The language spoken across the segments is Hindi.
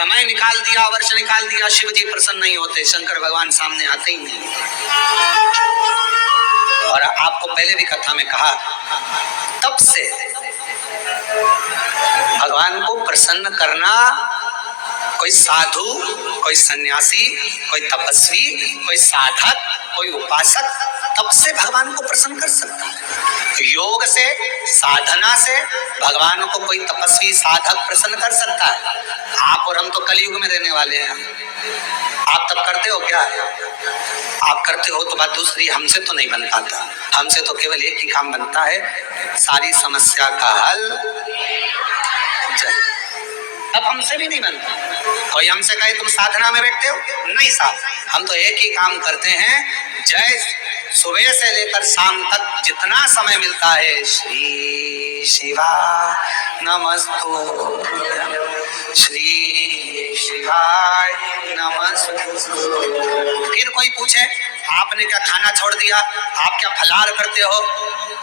समय निकाल दिया, वर्ष निकाल दिया, शिव जी प्रसन्न नहीं होते, शंकर भगवान सामने आते ही नहीं। और आपको पहले भी कथा में कहा, तब से भगवान को प्रसन्न करना कोई साधु, कोई सन्यासी, कोई तपस्वी, कोई साधक, कोई उपासक तब से भगवान को प्रसन्न कर सकता है। योग से, साधना से भगवान को कोई तपस्वी साधक प्रसन्न कर सकता है। आप और हम तो कलयुग में रहने वाले हैं। आप तब करते हो क्या? आप करते हो तो बात दूसरी, हमसे तो नहीं बन पाता। हमसे तो केवल एक ही काम बनता है, सारी समस्या का हल। अब हमसे भी नहीं बनता। कोई हमसे कहे तुम साधना में बैठते हो, नहीं साहब, हम तो एक ही काम करते हैं, जय सुबह से लेकर शाम तक जितना समय मिलता है, श्री शिवा नमस्तु, श्री शिवाय नमस्तु। फिर कोई पूछे आपने क्या खाना छोड़ दिया, आप क्या फलाहार करते हो,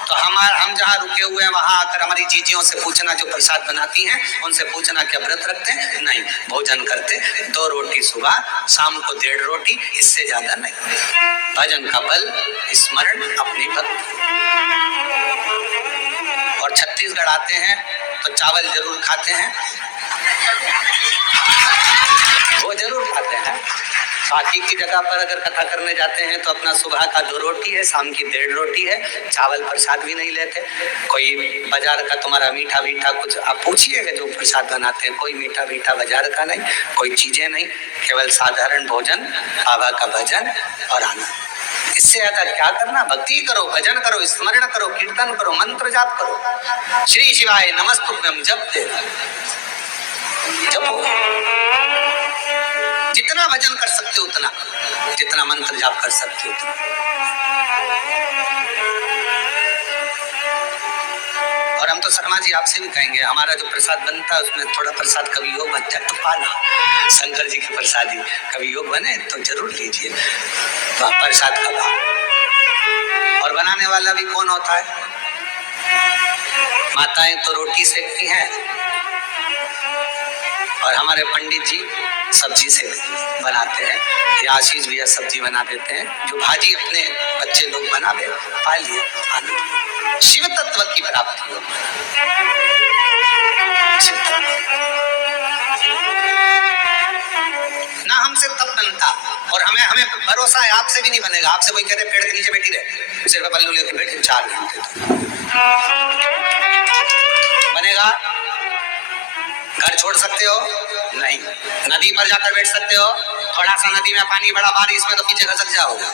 तो हम जहाँ रुके हुए हैं वहां आकर हमारी जीजियों से पूछना, जो प्रसाद बनाती हैं उनसे पूछना क्या व्रत रखते हैं? नहीं, भोजन करते, 2 रोटी सुबह, शाम को 1.5 रोटी, इससे ज्यादा नहीं। भजन का बल, स्मरण, अपनी भक्ति। और छत्तीसगढ़ आते हैं तो चावल जरूर खाते हैं, वो जरूर खाते हैं। बाकी की जगह पर अगर कथा करने जाते हैं तो अपना सुबह का 2 रोटी है, शाम की 1.5 रोटी है, चावल प्रसाद भी नहीं लेते। कोई बाजार का तुम्हारा मीठा मीठा कुछ आप पूछिएगा, जो प्रसाद बनाते हैं कोई मीठा मीठा बाजार का नहीं, कोई चीजें नहीं, केवल साधारण भोजन, बाबा का भजन और आनंद। इससे ज्यादा क्या करना? भक्ति करो, भजन करो, स्मरण करो, कीर्तन करो, मंत्र जाप करो, श्री शिवाय नमस्तुभ्यम जपते जपो। जितना भजन कर सकते हो उतना, जितना मंत्र जाप कर सकते हो उतना। और हम तो शर्मा जी आपसे भी कहेंगे, हमारा जो प्रसाद बनता है उसमें थोड़ा प्रसाद कभी योग बनता है तो पाना, शंकर जी की प्रसादी कभी योग बने तो जरूर लीजिए, प्रसाद का भाव। और बनाने वाला भी कौन होता है? माताएं तो रोटी सेकती हैं और हमारे पंडित जी सब्जी से बनाते हैं, या आशीष भैया सब्जी बना देते हैं, जो भाजी अपने बच्चे लोग बना दे, पा लिए आनंद। शिव तत्व की प्राप्ति हो। ना हमसे तब बनता, और हमें भरोसा है आपसे भी नहीं बनेगा। आपसे कोई कहते पेड़ के नीचे बैठी रहे, सिर पे पल्लू लेकर बैठे 4 घंटे, बनेगा? घर छोड़ सकते हो? नहीं। नदी पर जाकर बैठ सकते हो? थोड़ा सा नदी में पानी बड़ा, बारिश में तो पीछे खसक जाओगे,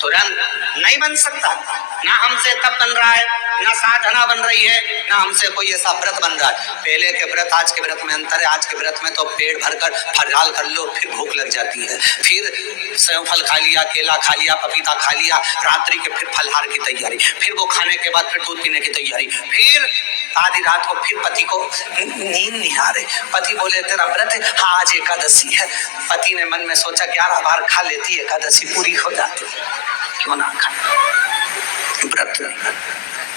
तुरंत नहीं बन सकता। ना हमसे तब बन रहा है, ना साधना बन रही है, ना हमसे कोई ऐसा व्रत बन रहा है। पहले के व्रत आज के व्रत में अंतर है। आज के व्रत में तो पेट भरकर फलाहार कर लो, फिर भूख लग जाती है, फिर सेव फल खा लिया, केला खा लिया, पपीता खा लिया, रात्रि के फिर फलाहार की तैयारी, फिर वो खाने के बाद फिर दूध पीने की तैयारी, फिर आधी रात को फिर पति को नींद नहीं आ रही, पति बोले तेरा व्रत है, हाँ आज एकादशी है। पति ने मन में सोचा 11 बार खा लेती, एकादशी पूरी हो जाती, क्यों ना खा। व्रत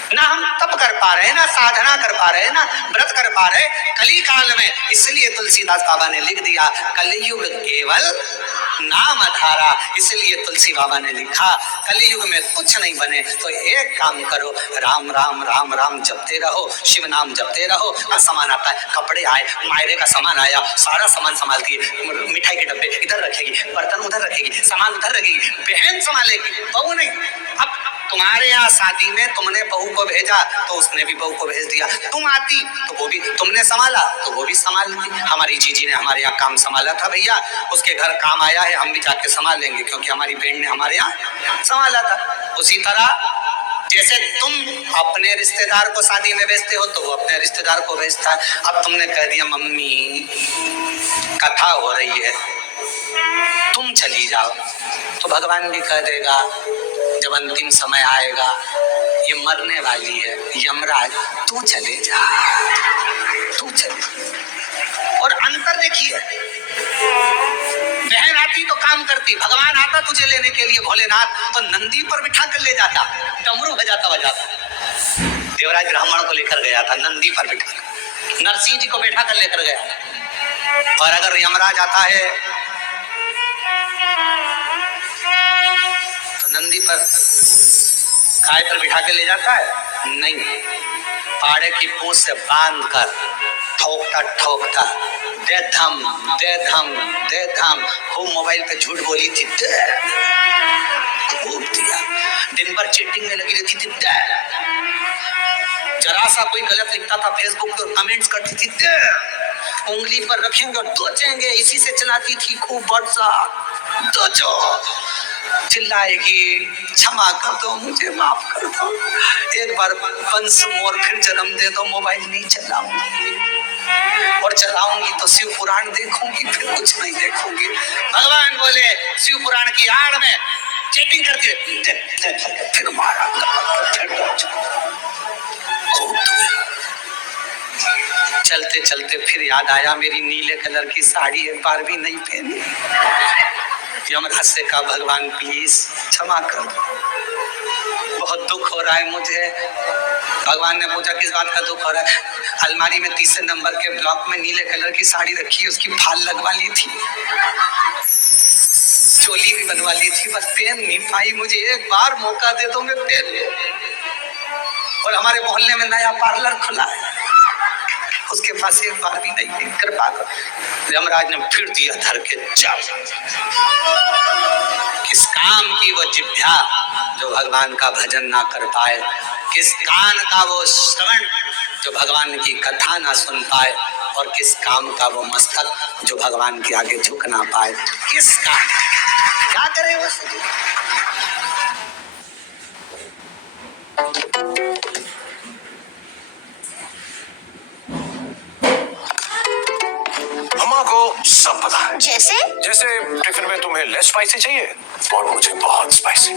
ना हम तप कर पा रहे, ना साधना कर पा रहे, ना व्रत कर पा रहे कली काल में। इसलिए तुलसीदास बाबा ने लिख दिया, कलयुग केवल नाम धारा। इसलिए तुलसी बाबा ने लिखा, कलयुग में कुछ नहीं बने तो एक काम करो, राम राम राम राम जपते रहो, शिव नाम जपते रहो। अब सामान आता है, कपड़े आए, मायरे का सामान आया, सारा सामान संभालती है, मिठाई के डब्बे इधर रखेगी, बर्तन उधर रखेगी, सामान उधर रखेगी, बहन संभालेगी, बहू नहीं। अब तुम्हारे यहाँ शादी में तुमने बहू को भेजा तो उसने भी बहू को भेज दिया, तुम आती तो वो भी, तुमने संभाला तो वो भी संभालती। हमारी जीजी ने हमारे यहाँ काम संभाला था भैया, उसके घर काम आया है, हम भी जाके संभाल लेंगे क्योंकि हमारी बहन ने हमारे यहाँ संभाला था। उसी तरह जैसे तुम अपने रिश्तेदार को शादी में भेजते हो तो वो अपने रिश्तेदार को भेजता है। अब तुमने कह दिया मम्मी कथा हो रही है तुम चली जाओ, तो भगवान भी कह देगा जब अंतिम समय आएगा, ये मरने वाली है, यमराज तू चले जा, तू चले। और अंतर देखिए, बहन आती तो काम करती, भगवान आता तुझे लेने के लिए भोलेनाथ तो नंदी पर बिठा कर ले जाता, डमरू बजाता बजाता। देवराज ब्राह्मण को लेकर गया था, नंदी पर बिठा, नरसिंह जी को बैठा कर लेकर गया, और अगर यमराज आता है तो नंदी पर काय पर बिठा के ले जाता है? नहीं, पाड़े की पूंछ से बांध कर ठोकता ठोकता दे धम दे धम दे धम। खूब मोबाइल पे झूठ बोली थी, खूब दिया। दिन भर चैटिंग में लगी रहती थी, जरा सा कोई गलत लिखता था फेसबुक पर कमेंट्स करती थी, उंगली पर रखेंगे और दोचेंगे। इसी से चलाती थी खूब व्हाट्सएप। दोचो, चिल्लाएगी, क्षमा कर दो, मुझे माफ कर दो, एक बार वंस मोर फिर जन्म दे दो, मोबाइल नहीं चलाऊंगी, और चलाऊंगी तो शिव पुराण देखूंगी, फिर कुछ नहीं देखूंगी। भगवान बोले शिव पुराण की आड़ में चैटिंग करती रहती, फिर मारा, चलते चलते फिर याद आया मेरी नीले कलर की साड़ी एक बार भी नहीं पहनी। यमराज से कहा, भगवान प्लीज क्षमा कर दो, बहुत दुख हो रहा है मुझे। भगवान ने पूछा, किस बात का दुख हो रहा है? अलमारी में तीसरे नंबर के ब्लॉक में नीले कलर की साड़ी रखी, उसकी फाल लगवा ली थी, चोली भी बनवा ली थी, बस पहन नहीं पाई। मुझे एक बार मौका दे दो, मैं पहन लूं। और हमारे मोहल्ले में नया पार्लर खुला है, उसके पास एक बार भी नहीं, कृपा करो। यमराज ने फिर दिया धर के, जाओ। किस काम की वो जिह्वा जो भगवान का भजन ना कर पाए, किस कान का वो श्रवण जो भगवान की कथा ना सुन पाए, और किस काम का वो मस्तक जो भगवान के आगे झुक ना पाए। किसका क्या करे वो? मम्मा को सब पता है। जैसे टिफिन में तुम्हें लेस स्पाइसी चाहिए और मुझे बहुत स्पाइसी।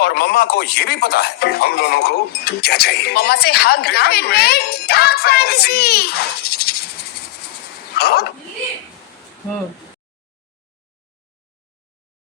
और मम्मा को ये भी पता है कि हम दोनों को क्या चाहिए। मम्मा से हग ना, डार्क फैंटेसी। हाँ?